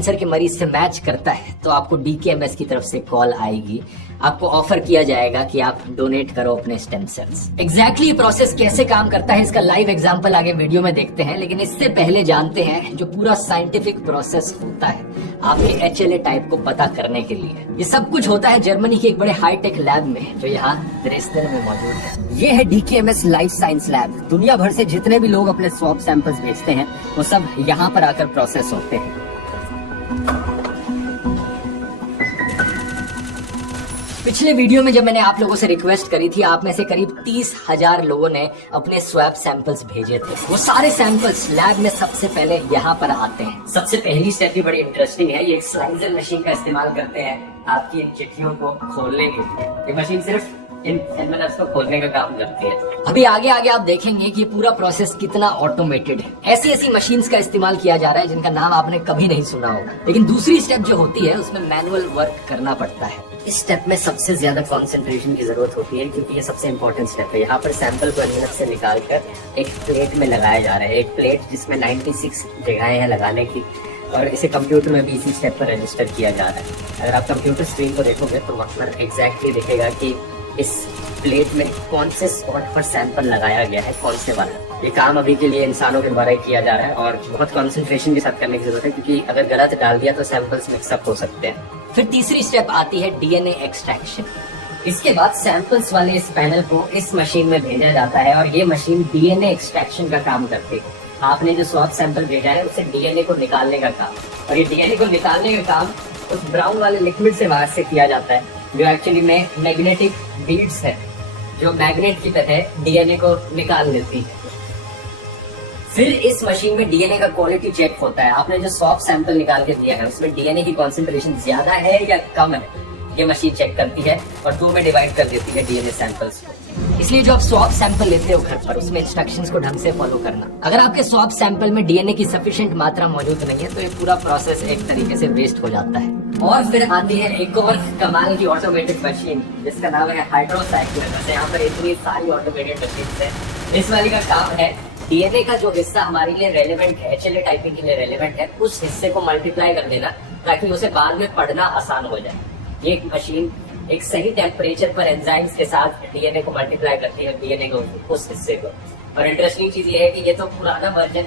Cancer के मरीज से मैच करता है तो आपको डीकेएमएस की तरफ से कॉल आएगी, आपको ऑफर किया जाएगा कि आप डोनेट करो अपने स्टेम सेल्स। एग्जैक्टली ये प्रोसेस कैसे काम करता है इसका लाइव एग्जांपल आगे वीडियो में देखते हैं, लेकिन इससे पहले जानते हैं जो पूरा साइंटिफिक प्रोसेस होता है आपके एचएलए टाइप को पता करने के लिए। ये सब कुछ होता है जर्मनी के एक बड़े हाईटेक लैब में जो यहाँ ड्रेसडेन में मौजूद है। ये है डीकेएमएस लाइफ साइंस लैब। दुनिया भर से जितने भी लोग अपने स्वैब सैंपल्स भेजते हैं वो सब यहाँ पर आकर प्रोसेस होते हैं। पिछले वीडियो में जब मैंने आप लोगों से रिक्वेस्ट करी थी, आप में से करीब 30,000 लोगों ने अपने स्वैब सैंपल्स भेजे थे। वो सारे सैंपल्स लैब में सबसे पहले यहाँ पर आते हैं। सबसे पहली स्टेप भी बड़ी इंटरेस्टिंग है। ये एक स्लाइजर मशीन का इस्तेमाल करते हैं आपकी इन चिट्ठियों को खोलने के लिए। ये मशीन सिर्फ इन एनवेलप्स को खोलने का काम करती है। अभी आगे आप देखेंगे कि ये पूरा प्रोसेस कितना ऑटोमेटेड है। ऐसी मशीन्स का इस्तेमाल किया जा रहा है जिनका नाम आपने कभी नहीं सुना होगा। लेकिन दूसरी स्टेप जो होती है उसमें मैनुअल वर्क करना पड़ता है। इस स्टेप में सबसे ज्यादा कंसंट्रेशन की जरूरत होती है क्योंकि ये सबसे इंपॉर्टेंट स्टेप है। यहाँ पर सैंपल को एनवेलप से निकालकर एक प्लेट में लगाया जा रहा है। एक प्लेट जिसमें 96 जगहें हैं लगाने की, और इसे कंप्यूटर में भी इसी स्टेप पर रजिस्टर किया जा रहा है। अगर आप कंप्यूटर स्क्रीन को देखोगे तो वहाँ पर एग्जैक्टली दिखेगा कि इस प्लेट में कौन से स्पॉट पर सैंपल लगाया गया है, कौन से वाला। ये काम अभी के लिए इंसानों के द्वारा किया जा रहा है और बहुत कंसंट्रेशन के साथ करने की जरूरत है क्योंकि अगर गलत डाल दिया तो सैंपल्स मिक्सअप हो सकते हैं। फिर तीसरी स्टेप आती है डीएनए एक्सट्रैक्शन। इसके बाद सैंपल्स वाले इस पैनल को इस मशीन में भेजा जाता है और ये मशीन डीएनए एक्सट्रैक्शन का काम करती है। आपने जो स्वैब सैंपल भेजा है उससे डीएनए को निकालने का काम, और ये डीएनए को निकालने का काम उस ब्राउन वाले लिक्विड से बाहर से किया जाता है जो एक्चुअली में मैग्नेटिक बीड्स है, जो मैग्नेट की तरह डीएनए को निकाल लेती है। फिर इस मशीन में डीएनए का क्वालिटी चेक होता है। आपने जो स्वैब सैंपल निकाल के दिया है उसमें डीएनए की कॉन्सेंट्रेशन ज्यादा है या कम है, ये मशीन चेक करती है और 2 में डिवाइड कर देती है डीएनए सैंपल्स को। इसलिए जो आप स्वैब सैंपल लेते हो घर पर, उसमें इंस्ट्रक्शंस को ढंग से फॉलो करना। अगर आपके स्वैब सैंपल में डीएनए की सफिशिएंट मात्रा मौजूद नहीं है तो ये पूरा प्रोसेस एक तरीके से वेस्ट हो जाता है। और फिर आती है एक और कमाल की ऑटोमेटेड मशीन जिसका नाम है हाइड्रोसाइक्लर। वैसे यहाँ पर इतनी सारी ऑटोमेटेड मशीन है। इस वाली का काम है डीएनए का जो हिस्सा हमारे लिए रेलेवेंट है, एचएलए टाइपिंग के लिए रेलेवेंट है, उस हिस्से को मल्टीप्लाई कर देना ताकि उसे बाद में पढ़ना आसान हो जाए। ये एक मशीन एक सही टेम्परेचर पर एंजाइम्स के साथ डीएनए को मल्टीप्लाई करती है, डीएनए को उस हिस्से को। और इंटरेस्टिंग चीज ये है कि ये तो पुराना वर्जन